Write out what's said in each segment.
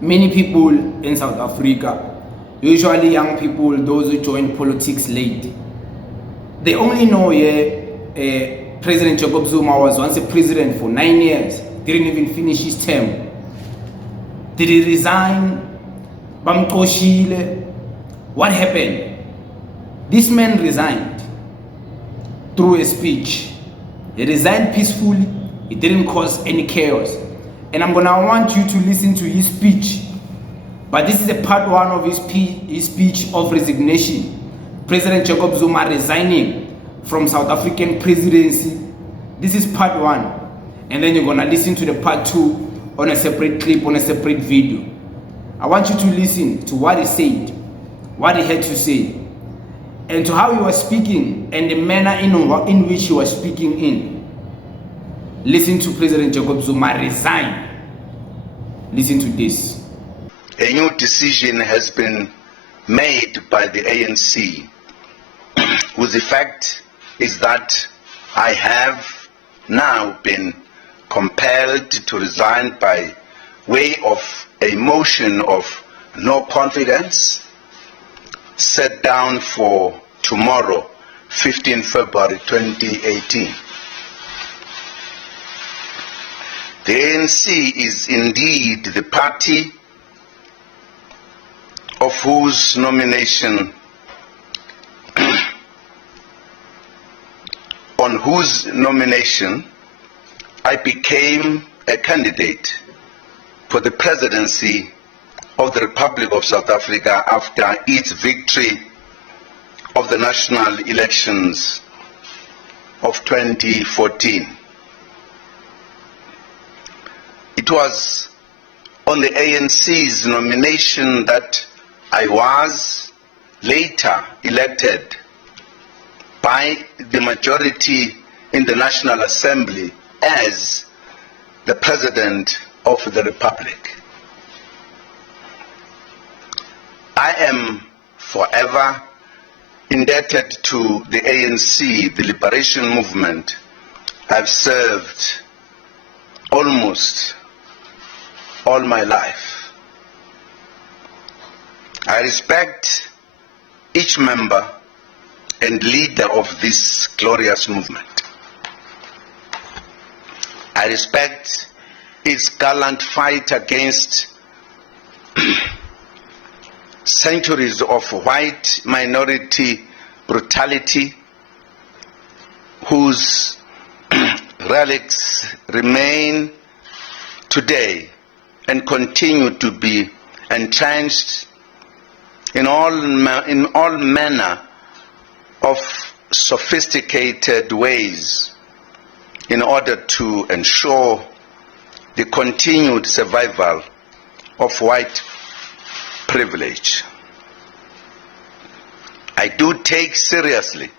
Many people in South Africa, usually young people, those who join politics late, they only know President Jacob Zuma was once a president for 9 years, didn't even finish his term. Did he resign? Bamtoshile? What happened? This man resigned through a speech. He resigned peacefully. It didn't cause any chaos. And I'm gonna want you to listen to his speech. But this is a part one of his speech of resignation. President Jacob Zuma resigning from South African presidency. This is part one. And then you're gonna listen to the part two on a separate clip, on a separate video. I want you to listen to what he said, what he had to say, and to how he was speaking and the manner in which he was speaking in. Listen to President Jacob Zuma resign. Listen to this. A new decision has been made by the ANC, whose effect is that I have now been compelled to resign by way of a motion of no confidence set down for tomorrow, 15 February 2018. The ANC is indeed the party of whose nomination, on whose nomination I became a candidate for the presidency of the Republic of South Africa after its victory of the national elections of 2014. It was on the ANC's nomination that I was later elected by the majority in the National Assembly as the President of the Republic. I am forever indebted to the ANC, the liberation movement I've served almost all my life. I respect each member and leader of this glorious movement. I respect its gallant fight against centuries of white minority brutality, whose relics remain today and continue to be entrenched in all manner of sophisticated ways in order to ensure the continued survival of white privilege. I do take seriously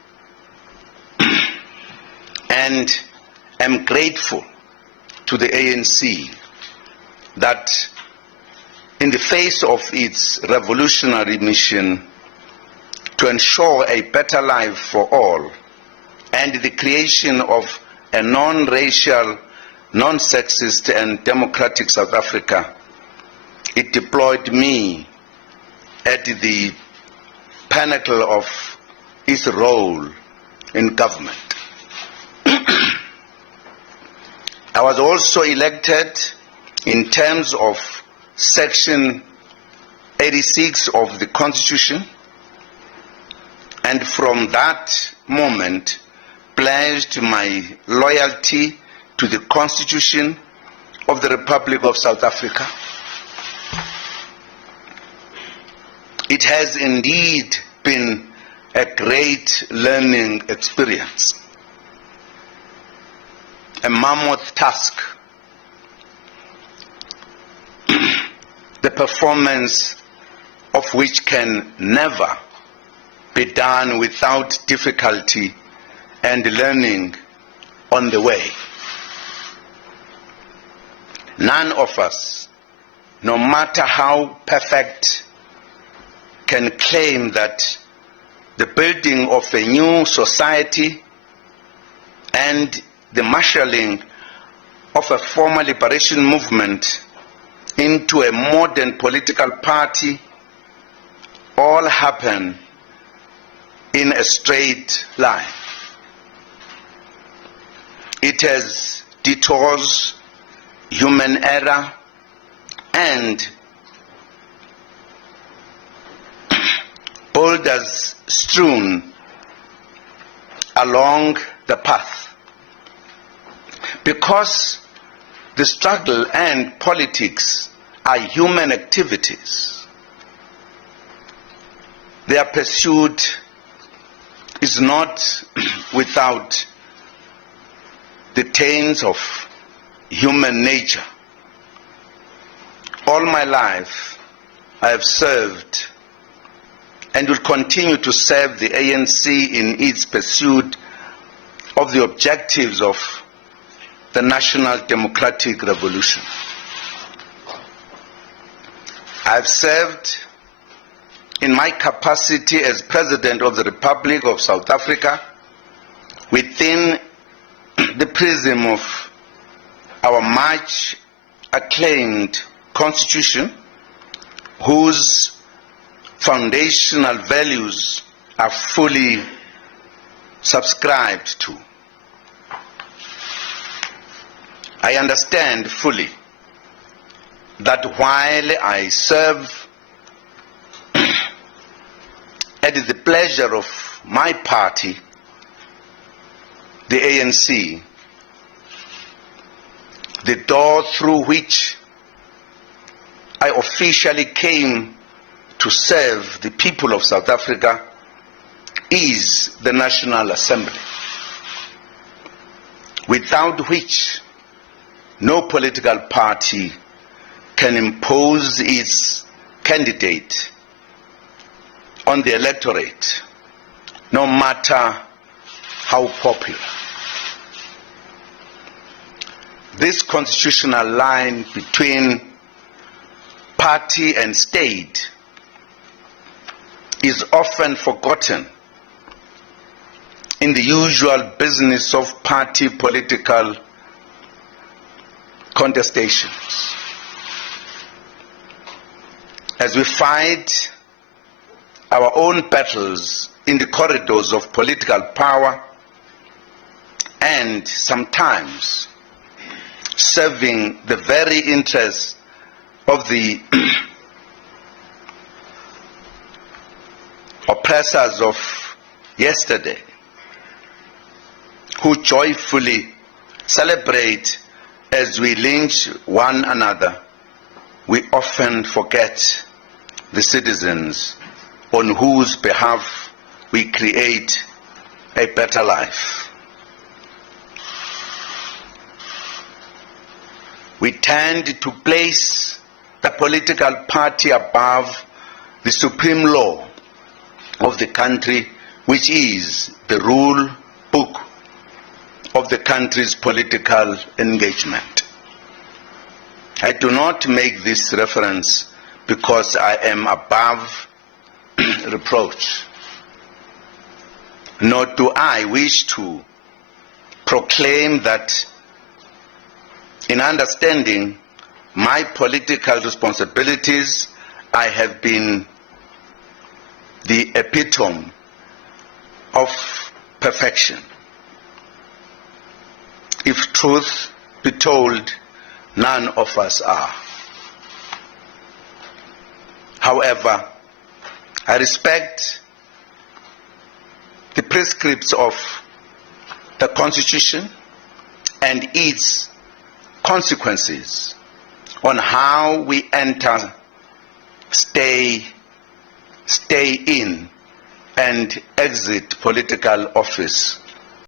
and am grateful to the ANC that in the face of its revolutionary mission to ensure a better life for all and the creation of a non-racial, non-sexist and democratic South Africa, it deployed me at the pinnacle of its role in government. I was also elected in terms of Section 86 of the Constitution, and from that moment pledged my loyalty to the Constitution of the Republic of South Africa. It has indeed been a great learning experience, a mammoth task, the performance of which can never be done without difficulty and learning on the way. None of us, no matter how perfect, can claim that the building of a new society and the marshalling of a former liberation movement into a modern political party all happen in a straight line. It has detours, human error, and boulders strewn along the path. Because the struggle and politics are human activities, their pursuit is not without the taints of human nature. All my life I have served and will continue to serve the ANC in its pursuit of the objectives of the National Democratic Revolution. I have served in my capacity as President of the Republic of South Africa within the prism of our much acclaimed Constitution, whose foundational values are fully subscribed to. I understand fully that while I serve at the pleasure of my party, the ANC, the door through which I officially came to serve the people of South Africa is the National Assembly, without which no political party can impose its candidate on the electorate, no matter how popular. This constitutional line between party and state is often forgotten in the usual business of party political contestations. As we fight our own battles in the corridors of political power and sometimes serving the very interests of the oppressors of yesterday, who joyfully celebrate as we lynch one another, we often forget the citizens on whose behalf we create a better life. We tend to place the political party above the supreme law of the country, which is the rule book of the country's political engagement. I do not make this reference because I am above reproach, nor do I wish to proclaim that in understanding my political responsibilities, I have been the epitome of perfection. If truth be told, none of us are. However, I respect the prescripts of the Constitution and its consequences on how we enter, stay in, and exit political office